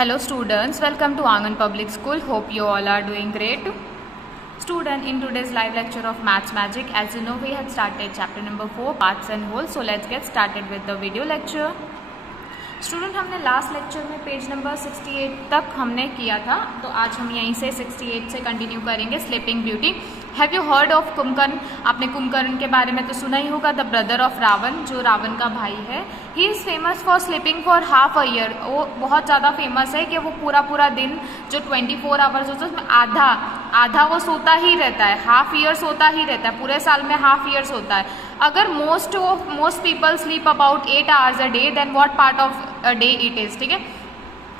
Hello students, welcome to Angan Public School. Hope you all are doing great. Student, in today's live lecture of Maths Magic, as you know, we had started chapter number 4, parts and wholes. So let's get started with the video lecture. Student, हमने last lecture में page number 68 तक हमने किया था, तो आज हम यहीं से 68 से कंटिन्यू करेंगे. Sleeping beauty. Have you heard of Kumbhakarna? आपने कुंभकर्ण के बारे में तो सुना ही होगा. द ब्रदर ऑफ रावण, जो रावण का भाई है. He is famous for sleeping for half a year. वो बहुत ज़्यादा फेमस है कि वो पूरा दिन जो 24 आवर्स होता है उसमें आधा वो सोता ही रहता है. हाफ ईयर सोता ही रहता है, पूरे साल में हाफ ईयर सोता है. अगर most people sleep about 8 hours a day, then what part of a day it is. ठीक है,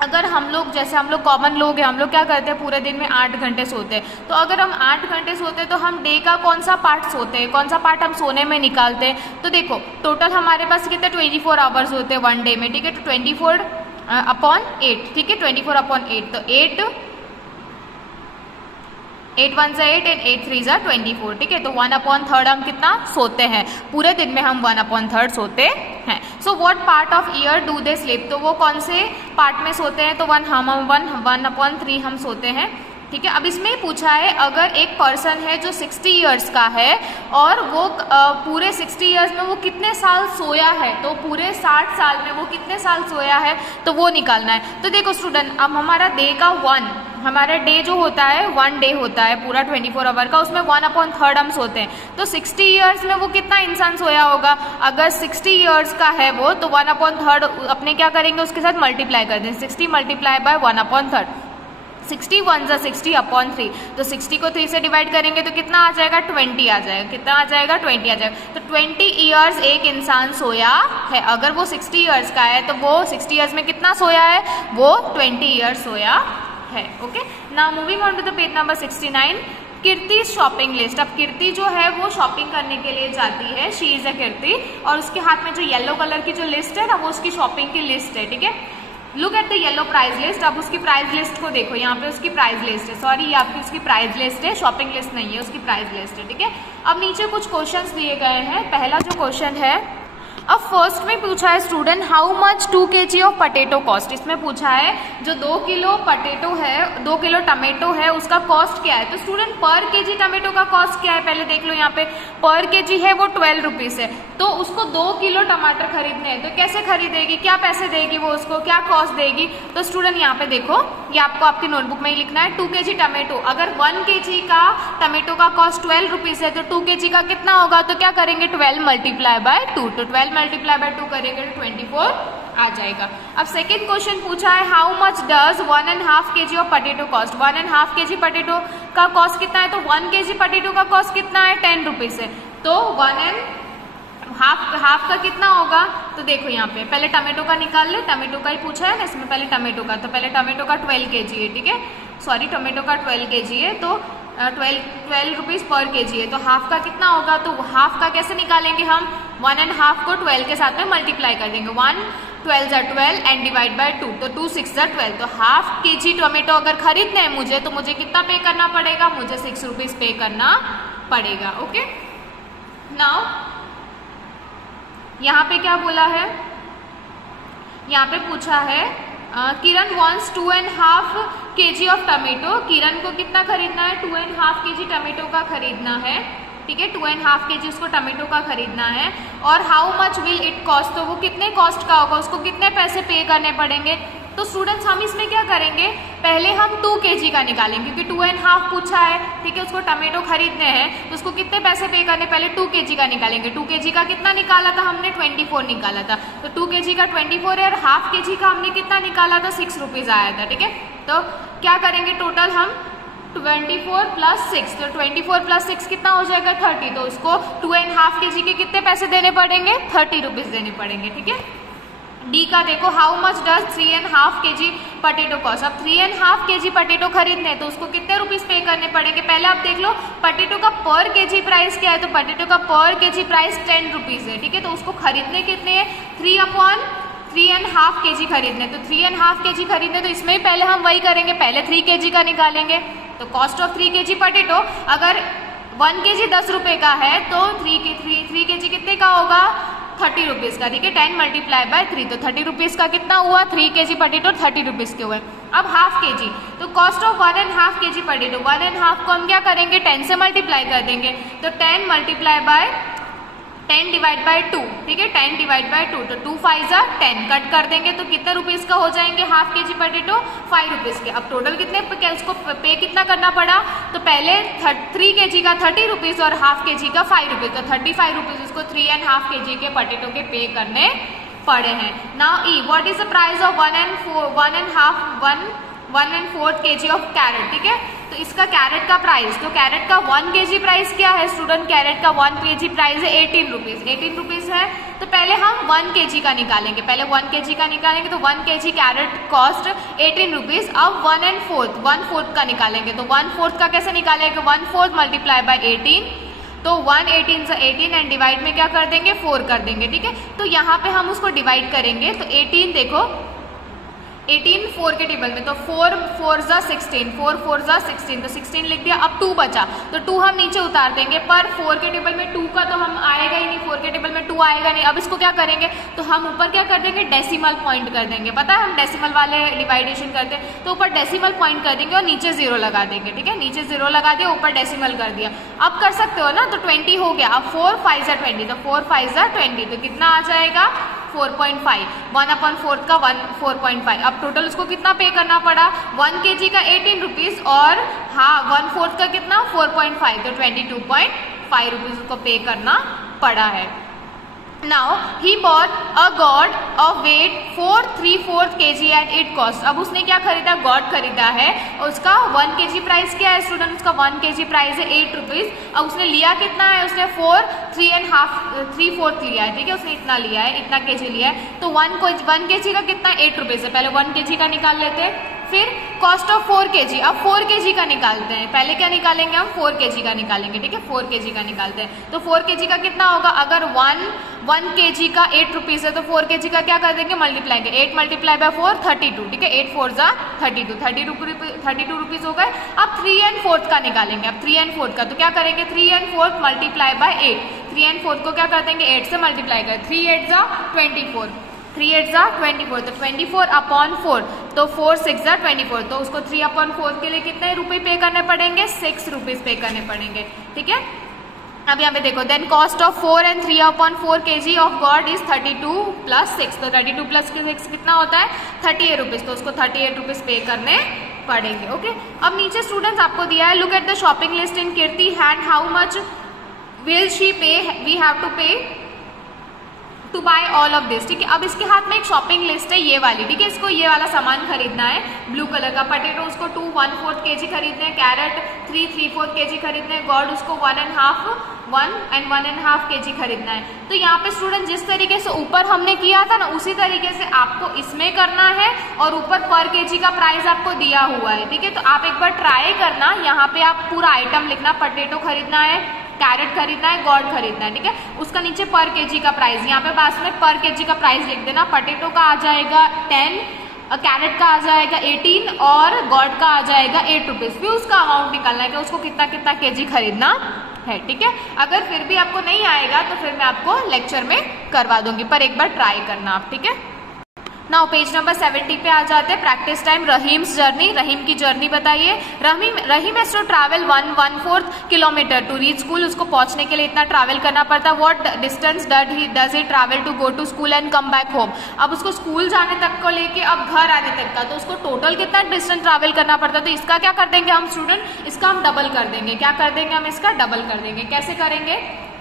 अगर हम लोग जैसे हम लोग कॉमन लोग हैं, हम लोग क्या करते हैं, पूरे दिन में 8 घंटे सोते हैं. तो अगर हम 8 घंटे सोते हैं तो हम डे का कौन सा पार्ट सोते हैं, कौन सा पार्ट हम सोने में निकालते हैं. तो देखो, टोटल हमारे पास कितने 24 आवर्स होते हैं वन डे में. ठीक है, तो 24 अपॉन 8. ठीक है, 24 अपॉन 8, तो 8 1 से 8 एंड 8 3 24. ठीक है, तो 1/3 हम कितना सोते हैं पूरे दिन में, हम 1/3 सोते हैं. So what part of year do they sleep? तो वो कौन से पार्ट में सोते हैं, तो 1/3 हम सोते हैं. ठीक है, अब इसमें पूछा है अगर एक पर्सन है जो 60 ईयर्स का है और वो पूरे 60 ईयर्स में वो कितने साल सोया है, तो पूरे 60 साल में वो कितने साल सोया है, तो वो निकालना है. तो देखो स्टूडेंट, अब हमारा डे का हमारा डे जो होता है 1 डे होता है पूरा 24 आवर का, उसमें 1/3 हम सोते हैं. तो 60 ईयर्स में वो कितना इंसान सोया होगा? अगर 60 ईयर्स का है वो, तो 1/3 अपने क्या करेंगे, उसके साथ मल्टीप्लाई कर दें. 60 मल्टीप्लाई बाय 1/3, 60 1 जा 60 अपॉन 3. तो 60 को 3 से डिवाइड करेंगे तो कितना आ जाएगा, 20 आ जाएगा. कितना आ जाएगा, 20 आ जाएगा. तो 20 ईयर्स एक इंसान सोया है. अगर वो 60 ईयर्स का है तो वो 60 ईयर्स में कितना सोया है, वो 20 ईयर्स सोया है. Okay, now moving on to the page number 69. Kirti shopping list. अब कीर्ति जो है वो शॉपिंग करने के लिए जाती है. शी इज अ कीर्ति, और उसके हाथ में जो येलो कलर की जो लिस्ट है ना, वो उसकी शॉपिंग की लिस्ट है. ठीक है, look at the yellow price list. अब उसकी प्राइस लिस्ट को देखो, यहाँ पे उसकी प्राइस लिस्ट है. सॉरी, ये आपकी उसकी प्राइस लिस्ट है, शॉपिंग लिस्ट नहीं है, उसकी प्राइस लिस्ट है. ठीक है, अब नीचे कुछ क्वेश्चंस दिए गए हैं. पहला जो क्वेश्चन है, अब फर्स्ट में पूछा है student, how much 2 kg of potato cost. इसमें पूछा है जो 2 किलो पटेटो है, 2 किलो टमेटो है, उसका कॉस्ट क्या है. तो स्टूडेंट, पर केजी टमेटो का कॉस्ट क्या है, पहले देख लो. यहाँ पे पर केजी है वो 12 रुपीज है. तो उसको 2 किलो टमाटर खरीदने हैं, तो कैसे खरीदेगी, क्या पैसे देगी वो, उसको क्या कॉस्ट देगी. तो स्टूडेंट यहाँ पे देखो, ये आपको आपकी नोटबुक में ही लिखना है. 2 kg टमेटो, अगर 1 kg का टमेटो का कॉस्ट 12 रुपीज है, तो 2 kg का कितना होगा, तो क्या करेंगे, 12 मल्टीप्लाई बाय 2. तो 12 मल्टीप्लाई बाय 2 करेंगे तो 24 आ जाएगा. अब सेकेंड क्वेश्चन पूछा है, how much does 1.5 kg of potato cost. 1.5 kg potato का कॉस्ट कितना है, तो 1 kg पटेटो का कॉस्ट कितना है, 10 रुपीज है. तो 1.5 का कितना होगा, तो देखो यहाँ पे पहले टमेटो का निकाल ले. टमेटो का ही पूछा है ना इसमें, पहले टमेटो का, तो पहले टमेटो का 12 kg है. ठीक है, सॉरी, टमेटो का 12 kg है, तो 12 रुपीज पर केजी है. तो हाफ का कितना होगा, तो हाफ का कैसे निकालेंगे हम, 1.5 को 12 के साथ में मल्टीप्लाई कर देंगे. 1 12 जा 12 एंड डिवाइड बाय 2, तो 2 6 जा 12. तो हाफ केजी टोमेटो अगर खरीदना है मुझे, तो मुझे कितना पे करना पड़ेगा, मुझे 6 रुपीज पे करना पड़ेगा. ओके, नाउ यहाँ पे क्या बोला है, यहाँ पे पूछा है किरण वॉन्ट्स 2.5 kg ऑफ टमेटो. किरण को कितना खरीदना है, 2.5 kg टमेटो का खरीदना है. ठीक है, 2.5 kg उसको टमेटो का खरीदना है. और how much will it cost, तो वो कितने कॉस्ट का होगा, उसको कितने पैसे पे करने पड़ेंगे. तो स्टूडेंट्स, हम इसमें क्या करेंगे, पहले हम 2 kg का निकालेंगे, क्योंकि 2.5 पूछा है. ठीक है, उसको टमेटो खरीदने हैं, तो उसको कितने पैसे पे करने, पहले 2 kg का निकालेंगे. 2 kg का कितना निकाला था हमने, 24 निकाला था. तो 2 kg का 24 है, और हाफ kg का हमने कितना निकाला था, 6 रुपीज आया था. ठीक है, तो क्या करेंगे, टोटल हम 24 प्लस 6, तो 24 प्लस 6 कितना हो जाएगा, 30. तो उसको 2.5 kg के कितने पैसे देने पड़ेंगे, 30 रुपीज देने पड़ेंगे. ठीक है, डी का देखो, how much does 3.5 kg potato cost. अब 3.5 kg पटेटो खरीदने, तो उसको कितने रुपीज पे करने पड़ेंगे. पहले आप देख लो पटेटो का पर केजी प्राइस क्या है, तो पटेटो का पर केजी प्राइस 10 रुपीज है. ठीक है, तो उसको खरीदने कितने हैं, 3/3.5 kg खरीदने. तो 3.5 kg खरीदने, तो इसमें ही पहले हम वही करेंगे, पहले 3 kg का निकालेंगे. तो कॉस्ट ऑफ 3 kg पटेटो, अगर 1 kg 10 रुपए का है, तो 3 kg कितने का होगा, 30 रुपीज का, ठीक है। 10 मल्टीप्लाई बाय 3, तो 30 रुपीज का कितना हुआ, 3 kg पोटैटो 30 रुपीज के हुए। अब हाफ के जी, तो कॉस्ट ऑफ 1.5 kg पोटैटो, 1.5 को हम क्या करेंगे 10 से मल्टीप्लाई कर देंगे, तो 10 मल्टीप्लाई बाय 10 डिवाइड बाय 2, ठीक है। 10 डिवाइड बाय 2, तो 2 5 जा 10, कट कर देंगे तो कितने रुपीज का हो जाएंगे हाफ के जी पोटैटो, 5 रुपीज के। अब टोटल कितने उसको पे कितना करना पड़ा, तो पहले 3 kg का 30 रुपीज और हाफ के जी का 5 रुपीज, तो 35 रुपीज उसको 3.5 kg के पोटैटो के पे करने पड़े हैं। Now e, what is the price of 1.4 kg of carrot, ठीक है। तो इसका कैरेट का प्राइस, तो कैरेट का 1 kg प्राइस क्या है स्टूडेंट, कैरेट का 1 kg प्राइस है 18 रुपीज, 18 रुपीज है। तो पहले हम 1 kg का निकालेंगे, पहले 1 kg का निकालेंगे, तो 1 kg कैरेट कॉस्ट 18 रुपीज। अब 1/4 का निकालेंगे, तो 1/4 का कैसे निकालेंगे, 1/4 मल्टीप्लाई बाय 18, तो 1/18 से 18 एंड डिवाइड में क्या कर देंगे 4 कर देंगे, ठीक है। तो यहाँ पे हम उसको डिवाइड करेंगे, तो 18 देखो 18 4 के टेबल में, तो 4 4 जा 16, 4 4 जा 16, तो 16 लिख दिया। अब 2 बचा, तो 2 हम नीचे उतार देंगे, पर 4 के टेबल में 2 का तो हम आएगा ही नहीं, 4 के टेबल में 2 आएगा नहीं। अब इसको क्या करेंगे, तो हम ऊपर क्या कर देंगे डेसिमल पॉइंट कर देंगे, पता है हम डेसिमल वाले डिवाइडेशन करते हैं, तो ऊपर डेसिमल पॉइंट कर देंगे और नीचे 0 लगा देंगे, ठीक है। नीचे 0 लगा दिया, ऊपर डेसिमल कर दिया। अब कर सकते हो ना, तो 20 हो गया। अब 4 5 जा 20, तो 4 5 जा 20, तो कितना आ जाएगा 4.5, 1/4 का 4.5। अब टोटल उसको कितना पे करना पड़ा, 1 kg का 18 रुपीज और हाँ 1/4 का कितना 4.5, तो 22.5 रुपीज उसको पे करना पड़ा है। Now he bought a gourd of weight 4 3/4 kg at it cost. अब उसने क्या खरीदा, गॉड खरीदा है, और उसका 1 kg प्राइस क्या है स्टूडेंट, उसका 1 kg प्राइस है 8 रुपीज। अब उसने लिया कितना है, उसने 3/4 लिया है, ठीक है, उसने इतना लिया है, इतना kg लिया है। तो 1 kg का कितना 8 रुपीज है, पहले 1 kg का निकाल लेते हैं। फिर कॉस्ट ऑफ 4 kg, अब 4 kg का निकालते हैं, पहले क्या निकालेंगे हम 4 kg का निकालेंगे, ठीक है। 4 kg का निकालते हैं, तो 4 kg का कितना होगा, अगर 1 kg का 8 रुपीज है, तो 4 kg का क्या कर देंगे मल्टीप्लाई, 8 मल्टीप्लाई बाय 4 32, ठीक है। 8 4 जा 32 रुपीज हो गए। अब 3/4 का निकालेंगे, अब 3/4 का, तो क्या करेंगे 3/4 मल्टीप्लाई बाय 8, 3/4 को क्या कर देंगे 8 से मल्टीप्लाई करें, 3 8 जा 24, 3 8 जा 24, तो 24/4, तो 4 6 जा 24, तो उसको 3/4 के लिए कितने रुपए पे करने पड़ेंगे, 6 रुपीज पे करने पड़ेंगे, ठीक है। अब यहाँ पे देखो, then cost of 4 and 3/4 kg of gourd is 32 + 6, तो 32 + 6 कितना होता है 38 रुपीज, तो उसको 38 रुपीज पे करने पड़ेंगे, ओके। अब नीचे स्टूडेंट्स आपको दिया है, look at the shopping list in Kirti hand, how much will she pay, we have to pay to buy all of this, ठीक है। अब इसके हाथ में एक शॉपिंग लिस्ट है ये वाली, ठीक है, इसको ये वाला सामान खरीदना है, ब्लू कलर का पोटैटो उसको 2 1/4 kg खरीदने हैं, कैरेट 3 3/4 kg खरीदने हैं, गॉड उसको 1 and 1.5 kg खरीदना है। तो यहाँ पे स्टूडेंट जिस तरीके से ऊपर हमने किया था ना, उसी तरीके से आपको इसमें करना है, और ऊपर पर केजी का प्राइस आपको दिया हुआ है, ठीक है। तो आप एक बार ट्राई करना, यहाँ पे आप पूरा आइटम लिखना, पोटैटो खरीदना है, कैरेट खरीदना है, गॉड खरीदना है, ठीक है। उसका नीचे पर केजी का प्राइस, यहाँ पे पास में पर केजी का प्राइस लिख देना। पोटैटो का आ जाएगा 10, कैरेट का आ जाएगा 18 और गॉड का आ जाएगा 8 रुपीज। फिर उसका अमाउंट निकालना है कि उसको कितना कितना केजी खरीदना है, ठीक है। अगर फिर भी आपको नहीं आएगा तो फिर मैं आपको लेक्चर में करवा दूंगी, पर एक बार ट्राई करना आप, ठीक है। नाउ पेज नंबर 70 पे आ जाते हैं, practice time, Rahim's journey, Rahim की जर्नी बताइए। Rahim has to travel 1/4 kilometre to reach school, उसको पहुंचने के लिए इतना ट्रैवल करना पड़ता है। What distance does he travel to go to school and come back home. अब उसको स्कूल जाने तक को लेके अब घर आने तक का, तो उसको टोटल कितना डिस्टेंस ट्रैवल करना पड़ता है। तो इसका क्या कर देंगे हम स्टूडेंट, इसका हम डबल कर देंगे। क्या कर देंगे हम, इसका डबल कर देंगे। कैसे करेंगे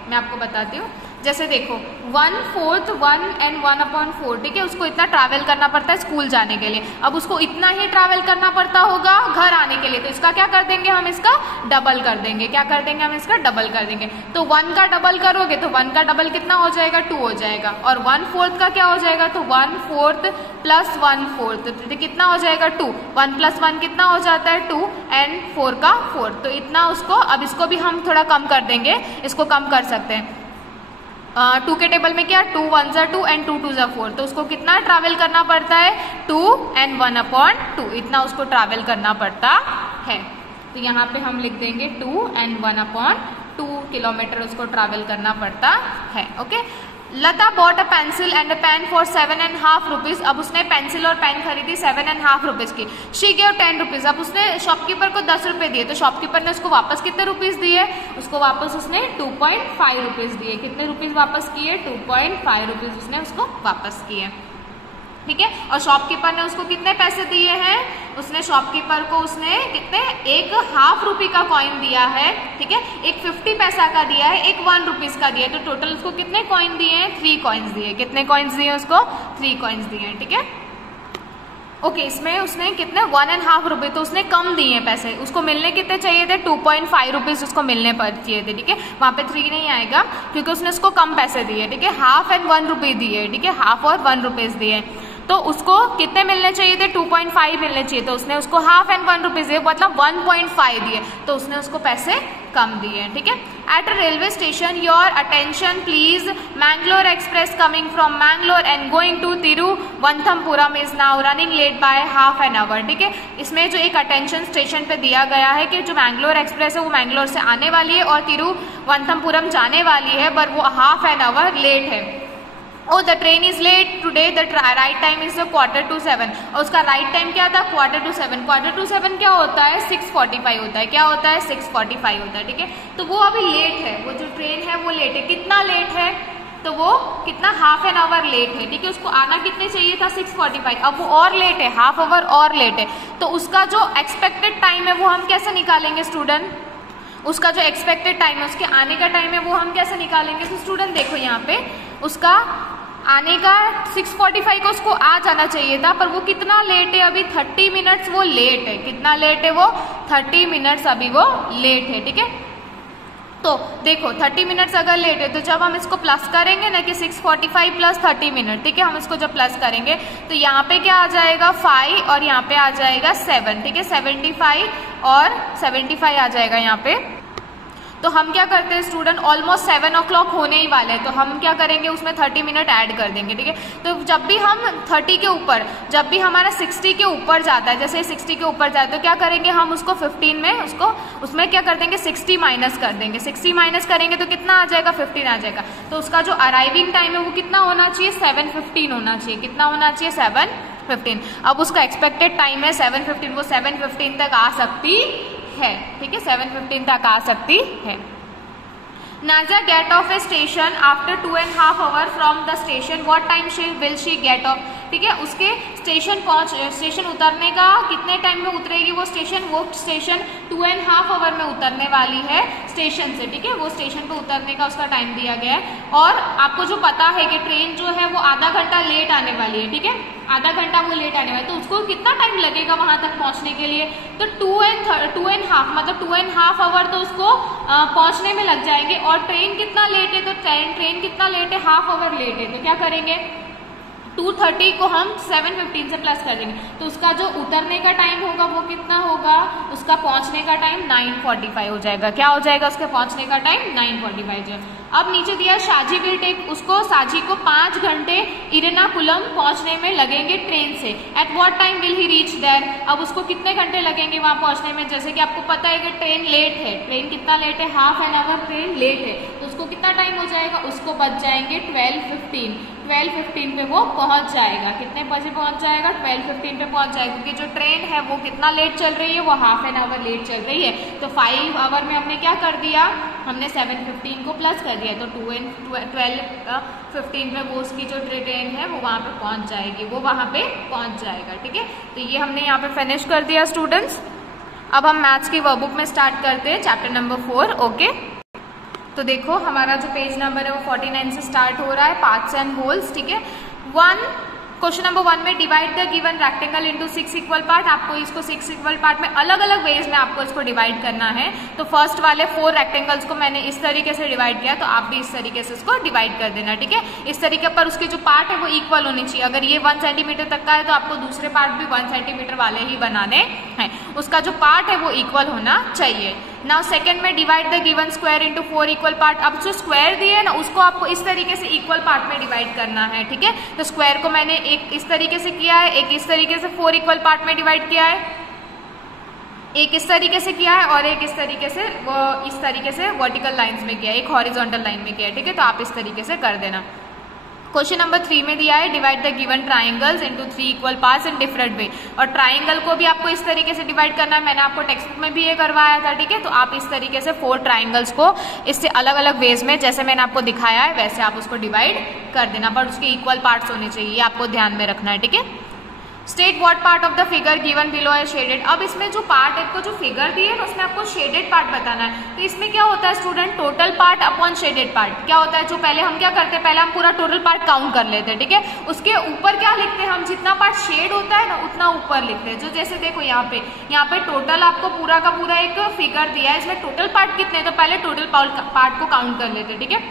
मैं आपको बताती हूँ। जैसे देखो 1/4 1 and 1/4, ठीक है, उसको इतना ट्रैवल करना पड़ता है स्कूल जाने के लिए। अब उसको इतना ही ट्रैवल करना पड़ता होगा घर आने के लिए, तो इसका क्या कर देंगे हम, इसका डबल कर देंगे। क्या कर देंगे हम, इसका डबल कर देंगे। तो 1 का डबल करोगे तो 1 का डबल कितना हो जाएगा, 2 हो जाएगा। और 1/4 का क्या हो जाएगा, तो 1/4 + 1/4, तो कितना हो जाएगा 2। 1 + 1 कितना हो जाता है 2 and 4 का 4, तो इतना उसको। अब इसको भी हम थोड़ा कम कर देंगे, इसको कम कर सकते हैं। 2 के टेबल में क्या, 2 1 जा 2 and 2 2 जा 4, तो उसको कितना ट्रैवल करना पड़ता है, 2 and 1/2, इतना उसको ट्रैवल करना पड़ता है। तो यहाँ पे हम लिख देंगे 2 and 1/2 किलोमीटर उसको ट्रैवल करना पड़ता है, okay. Lata bought a pencil and a pen for 7.5 rupees. अब उसने पेंसिल और पेन खरीदी 7.5 रुपीज की। She give 10 rupees. अब उसने शॉपकीपर को 10 रुपए दिए, तो शॉपकीपर ने उसको वापस कितने रुपीज दिए? उसको वापस उसने 2.5 रुपीज दिए। कितने रुपीज वापस किए? 2.5 रुपीज उसने उसको वापस किए। ठीक है, और शॉपकीपर ने उसको कितने पैसे दिए हैं? उसने शॉपकीपर को उसने कितने, एक ½ रुपये का कॉइन दिया है। ठीक है, एक 50 पैसा का दिया है, एक 1 रुपीज का दिया है। तो टोटल उसको कितने कॉइन दिए हैं? 3 कॉइन्स दिए। कितने कॉइन्स दिए उसको? 3 कॉइन्स दिए हैं। ठीक है, ओके, इसमें उसने कितने 1.5 रुपये तो उसने कम दिए हैं पैसे। उसको मिलने कितने चाहिए थे? 2.5 रुपीज उसको मिलने पर चाहिए थे। ठीक है, वहां पे 3 नहीं आएगा क्योंकि उसने उसको कम पैसे दिए। ठीक है, ½ एंड 1 रुपये दिए। ठीक है, ½ और 1 रुपीज दिए, तो उसको कितने मिलने चाहिए थे? 2.5 मिलने चाहिए, तो उसने उसको ½ एंड 1 रुपीज दिए, मतलब 1.5 दिए, तो उसने उसको पैसे कम दिए। ठीक है, at a railway station your attention please, Mangalore express coming from Mangalore and going to Thiruvananthapuram is now running late by ½ an hour. ठीक है, इसमें जो एक अटेंशन स्टेशन पे दिया गया है कि जो मैंगलोर एक्सप्रेस है वो मैंगलोर से आने वाली है और तिरुवनंतपुरम जाने वाली है, पर वो ½ एन आवर लेट है। Oh, the train is late today. The right time is 6:45. और उसका राइट टाइम क्या था? 6:45. 6:45 क्या होता है? 6:45 होता है। क्या होता है? 6:45 होता है। ठीक है, तो वो अभी लेट है, वो जो ट्रेन है वो लेट है। कितना लेट है? तो वो कितना ½ एन आवर लेट है। ठीक है, उसको आना कितने चाहिए था? 6:45। अब वो और लेट है, ½ आवर और लेट है, तो उसका जो एक्सपेक्टेड टाइम है वो हम कैसे निकालेंगे स्टूडेंट? उसका जो एक्सपेक्टेड टाइम है, उसके आने का टाइम है, वो हम कैसे निकालेंगे? तो स्टूडेंट देखो यहाँ पे उसका आने का 6:45 को उसको आ जाना चाहिए था, पर वो कितना लेट है? अभी 30 मिनट्स वो लेट है। कितना लेट है वो? 30 मिनट्स अभी वो लेट है। ठीक है, तो देखो 30 मिनट्स अगर लेट है तो जब हम इसको प्लस करेंगे ना कि 6:45 प्लस 30 मिनट, ठीक है, हम इसको जब प्लस करेंगे तो यहाँ पे क्या आ जाएगा? 5 और यहाँ पे आ जाएगा 7। ठीक है, 75 और 75 आ जाएगा यहाँ पे। तो हम क्या करते हैं स्टूडेंट, ऑलमोस्ट 7 o'clock होने ही वाले हैं, तो हम क्या करेंगे? उसमें 30 मिनट ऐड कर देंगे। ठीक है, तो जब भी हम 30 के ऊपर, जब भी हमारा 60 के ऊपर जाता है, जैसे 60 के ऊपर जाए तो क्या करेंगे हम? उसको 15 में उसमें क्या कर देंगे? 60 माइनस कर देंगे। 60 माइनस करेंगे तो कितना आ जाएगा? 15 आ जाएगा। तो उसका जो अराइविंग टाइम है वो कितना होना चाहिए? 7:15 होना चाहिए। कितना होना चाहिए? 7:15। अब उसका एक्सपेक्टेड टाइम है 7:15, वो 7:15 तक आ सकती है। ठीक है, 7:15 तक आ सकती है। Naja get off a station after 2.5 hour from the station, what time will she get off? ठीक है, उसके स्टेशन उतरने का कितने टाइम में उतरेगी वो स्टेशन? वो स्टेशन 2.5 hour में उतरने वाली है स्टेशन से। ठीक है, वो स्टेशन पे उतरने का उसका टाइम दिया गया है। और आपको जो पता है कि ट्रेन जो है वो आधा घंटा लेट आने वाली है। ठीक है, आधा घंटा वो लेट आने वाली है, तो उसको कितना टाइम लगेगा वहां तक पहुंचने के लिए? तो 2.5 मतलब 2.5 hour तो उसको पहुंचने में लग जाएंगे। और ट्रेन कितना लेट है? तो ट्रेन कितना लेट है? ½ hour लेट है। तो क्या करेंगे? 2:30 को हम 7:15 से प्लस कर देंगे, तो उसका जो उतरने का टाइम होगा वो कितना होगा? उसका पहुंचने का टाइम 9:45 हो जाएगा। क्या हो जाएगा? उसके पहुंचने का टाइम 9:45 हो जाएगा। अब नीचे दिया साजी विल टेक, उसको साजी को 5 घंटे इरनाकुलम पहुंचने में लगेंगे ट्रेन से। At what time will he reach there? अब उसको कितने घंटे लगेंगे वहां पहुंचने में? जैसे कि आपको पता है कि ट्रेन लेट है, ट्रेन कितना लेट है? ½ एन आवर ट्रेन लेट है, तो उसको कितना टाइम हो जाएगा? उसको बच जाएंगे 12:15। 12:15 पे वो पहुंच जाएगा। कितने बजे पहुंच जाएगा? 12:15 पे पहुंच जाएगा, क्योंकि जो ट्रेन है वो कितना लेट चल रही है? वो ½ एन आवर लेट चल रही है। तो 5 hour में हमने क्या कर दिया? हमने 7:15 को प्लस कर दिया, तो 12:15 में वो उसकी जो ट्रेन है वो वहां पे पहुंच जाएगी, वो वहां पे पहुंच जाएगा। ठीक है, तो ये हमने यहाँ पे फिनिश कर दिया स्टूडेंट्स। अब हम मैथ्स की वर्कबुक में स्टार्ट करते हैं, चैप्टर नंबर 4। ओके, तो देखो हमारा जो पेज नंबर है वो 49 से स्टार्ट हो रहा है, पार्ट्स एंड होल्स। ठीक है, क्वेश्चन नंबर 1 में divide the given rectangle into 6 equal part. आपको इसको 6 इक्वल पार्ट में अलग अलग वेज में आपको इसको डिवाइड करना है। तो फर्स्ट वाले 4 रेक्टेंगल्स को मैंने इस तरीके से डिवाइड किया, तो आप भी इस तरीके से इसको डिवाइड कर देना। ठीक है, इस तरीके पर उसके जो पार्ट है वो इक्वल होनी चाहिए। अगर ये 1 सेंटीमीटर तक का है तो आपको दूसरे पार्ट भी 1 सेंटीमीटर वाले ही बनाने हैं। उसका जो पार्ट है वो इक्वल होना चाहिए। नाउ सेकंड में divide the given square into 4 equal part. अब जो स्क्वायर दिए है ना उसको आपको इस तरीके से इक्वल पार्ट में डिवाइड करना है। ठीक है, तो स्क्वायर को मैंने एक इस तरीके से किया है, एक इस तरीके से 4 इक्वल पार्ट में डिवाइड किया है, एक इस तरीके से किया है और एक इस तरीके से वर्टिकल लाइंस में किया है, एक हॉरिजॉन्टल लाइन में किया है। ठीक है, तो आप इस तरीके से कर देना। क्वेश्चन नंबर 3 में दिया है divide the given triangles into 3 equal parts in different way. और ट्राइंगल को भी आपको इस तरीके से डिवाइड करना है, मैंने आपको टेक्स्ट बुक में भी ये करवाया था, ठीक है। तो आप इस तरीके से 4 ट्राइंगल्स को इससे अलग अलग वेज में जैसे मैंने आपको दिखाया है वैसे आप उसको डिवाइड कर देना, बट उसके इक्वल पार्ट्स होने चाहिए, ये आपको ध्यान में रखना है, ठीक है। State what part of the figure given below है शेडेड। अब इसमें जो पार्ट आपको जो फिगर दी है ना उसमें आपको शेडेड पार्ट बताना है। तो इसमें क्या होता है student, total part upon shaded part. क्या होता है, जो पहले हम क्या करते हैं, पहले हम पूरा टोटल पार्ट काउंट कर लेते हैं, ठीक है। उसके ऊपर क्या लिखते हैं हम, जितना पार्ट शेड होता है ना उतना ऊपर लिखते हैं। जो जैसे देखो यहाँ पे टोटल आपको पूरा का पूरा एक फिगर दिया है, इसमें टोटल पार्ट कितने हैं, तो पहले टोटल पार्ट को काउंट कर लेते हैं, ठीक है।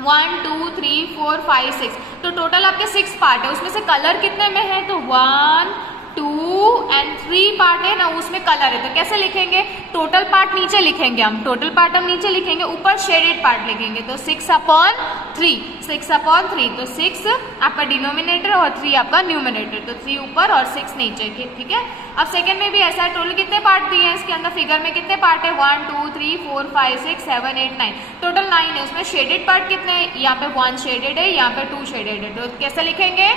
1 2 3 4 5 6, तो टोटल आपके 6 पार्ट है। उसमें से कलर कितने में है, तो 1 2 एंड 3 पार्ट है ना, उसमें कलर है। तो कैसे लिखेंगे, टोटल पार्ट नीचे लिखेंगे हम, टोटल पार्ट हम नीचे लिखेंगे, ऊपर शेडेड पार्ट लिखेंगे। तो 6/3, 6/3, तो 6 आपका डिनोमिनेटर और 3 आपका न्यूमिनेटर, तो 3 ऊपर और 6 नीचे, ठीक है। अब सेकंड में भी ऐसा है, टोटल कितने पार्ट दिए हैं इसके अंदर, फिगर में कितने पार्ट है, 1 2 3 4 5 6 7 8 9, टोटल 9 है। उसमें शेडेड पार्ट कितने हैं, यहाँ पे 1 शेडेड है, यहाँ पे 2 शेडेड है। तो कैसे लिखेंगे,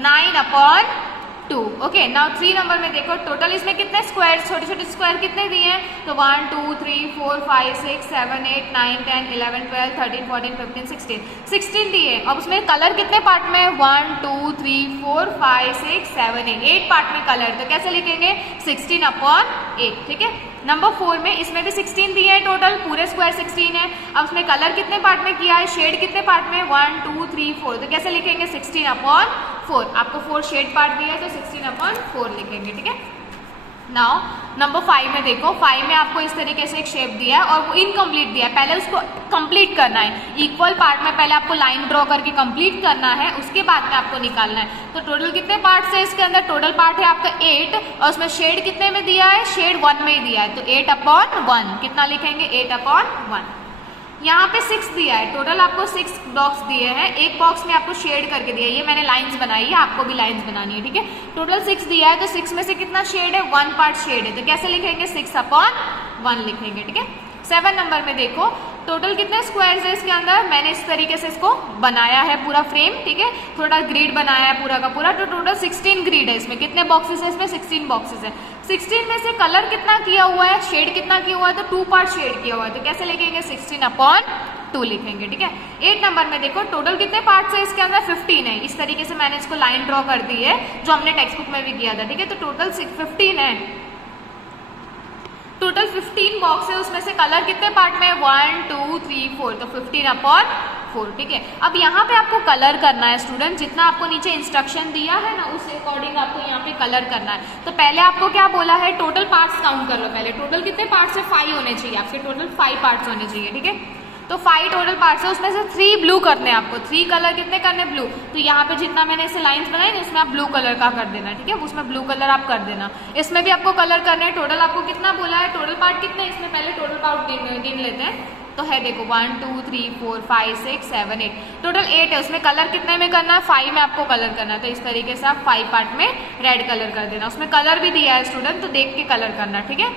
9/2। ओके, नाउ 3 नंबर में देखो, टोटल इसमें कितने स्क्वायर, छोटे छोटे स्क्वायर कितने दिए हैं, तो 1 2 3 4 5 6 7 8 9 10 11 12 13 14 15 16 दिए। अब उसमें कलर कितने पार्ट में, 1 2 3 4 5 6 7 8 पार्ट में कलर। तो कैसे लिखेंगे, 16/8, ठीक है। नंबर 4 में इसमें भी 16 दिए हैं, टोटल पूरे स्क्वायर 16 है। अब उसमें कलर कितने पार्ट में किया है, शेड कितने पार्ट में, 1 2 3 4, तो कैसे लिखेंगे, 16/4। आपको 4 शेड पार्ट दिया है तो 16/4 लिखेंगे, ठीक है। नाउ नंबर 5 में देखो, 5 में आपको इस तरीके से एक शेप दिया है और वो इनकम्प्लीट दिया है, पहले उसको कंप्लीट करना है। इक्वल पार्ट में पहले आपको लाइन ड्रॉ करके कंप्लीट करना है, उसके बाद में आपको निकालना है। तो टोटल कितने पार्ट्स है इसके अंदर, टोटल पार्ट है आपका 8 और उसमें शेड कितने में दिया है, शेड 1 में ही दिया है। तो 8/1 कितना लिखेंगे, 8/1। यहाँ पे 6 दिया है, टोटल आपको 6 बॉक्स दिए हैं, एक बॉक्स में आपको शेड करके दिया है, ये मैंने लाइंस बनाई है, आपको भी लाइंस बनानी है, ठीक है। टोटल 6 दिया है, तो 6 में से कितना शेड है, 1 पार्ट शेड है। तो कैसे लिखेंगे, 6/1 लिखेंगे, ठीक है। 7 नंबर में देखो, टोटल कितने स्क्वायर्स है इसके अंदर, मैंने इस तरीके से इसको बनाया है पूरा फ्रेम, ठीक है, थोड़ा ग्रिड बनाया है पूरा का पूरा। तो टोटल 16 ग्रिड है इसमें, कितने बॉक्सेस है इसमें, 16 बॉक्सेस है। 16 में से कलर कितना किया हुआ है, शेड कितना किया हुआ है, तो 2 पार्ट शेड किया हुआ है। तो कैसे लिखेंगे, 16/2 लिखेंगे, ठीक है। 8 नंबर में देखो, टोटल कितने पार्ट्स है इसके अंदर, 15 है। इस तरीके से मैंने इसको लाइन ड्रॉ कर दी है, जो हमने टेक्स्ट बुक में भी किया था, ठीक है। तो टोटल 15 है, टोटल 15 बॉक्स है, उसमें से कलर कितने पार्ट में, 1 2 3 4, तो 15/4, ठीक है। अब यहाँ पे आपको कलर करना है स्टूडेंट, जितना आपको नीचे इंस्ट्रक्शन दिया है ना उस अकॉर्डिंग आपको यहाँ पे कलर करना है। तो पहले आपको क्या बोला है, टोटल पार्ट्स काउंट कर लो पहले, टोटल कितने पार्ट्स है, 5 होने चाहिए आपके, टोटल 5 पार्ट्स होने चाहिए, ठीक है। तो 5 टोटल पार्ट्स है, उसमें से 3 ब्लू करने हैं आपको, 3 कलर कितने करने, ब्लू। तो यहाँ पे जितना मैंने इसे लाइंस बनाई ना उसमें आप ब्लू कलर का कर देना, ठीक है, उसमें ब्लू कलर आप कर देना। इसमें भी आपको कलर करना है। टोटल आपको कितना बोला है, टोटल पार्ट कितने, इसमें पहले टोटल पार्ट गिन लेते हैं। तो है देखो 1 2 3 4 5 6 7 8, टोटल 8 है। उसमें कलर कितने में करना है, 5 में आपको कलर करना है। तो इस तरीके से आप 5 पार्ट में रेड कलर कर देना। उसमें कलर भी दिया है स्टूडेंट, तो देख के कलर करना, ठीक है।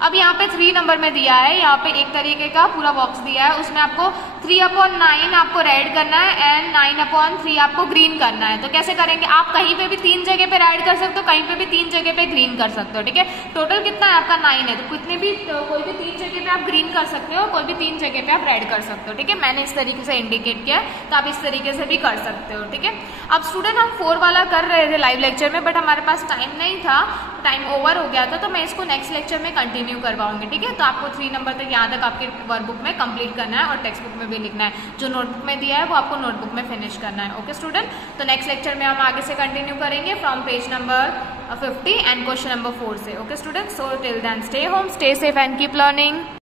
अब यहाँ पे 3 नंबर में दिया है, यहाँ पे एक तरीके का पूरा बॉक्स दिया है, उसमें आपको 3/9 आपको रेड करना है एंड 9/3 आपको ग्रीन करना है। तो कैसे करेंगे, आप कहीं पे भी 3 जगह पे रेड कर सकते हो, कहीं पे भी 3 जगह पे ग्रीन कर सकते हो, ठीक है। टोटल कितना है आपका 9 है, तो कितने भी कोई भी 3 जगह पे आप ग्रीन कर सकते हो, कोई भी 3 जगह पे आप रेड कर सकते हो, ठीक है। मैंने इस तरीके से इंडिकेट किया है, तो आप इस तरीके से भी कर सकते हो, ठीक है। अब स्टूडेंट हम 4 वाला कर रहे थे लाइव लेक्चर में, बट हमारे पास टाइम नहीं था, टाइम ओवर हो गया था, तो मैं इसको नेक्स्ट लेक्चर में कंटिन्यू करवाऊंगी, ठीक है। तो आपको 3 नंबर तक यहाँ तक आपके वर्कबुक में कंप्लीट करना है और टेक्स्ट बुक में भी लिखना है। जो नोटबुक में दिया है वो आपको नोटबुक में फिनिश करना है, ओके स्टूडेंट। तो नेक्स्ट लेक्चर में हम आगे से कंटिन्यू करेंगे from page number 50 and question number 4 से, okay student. So till then stay home, stay safe and keep learning.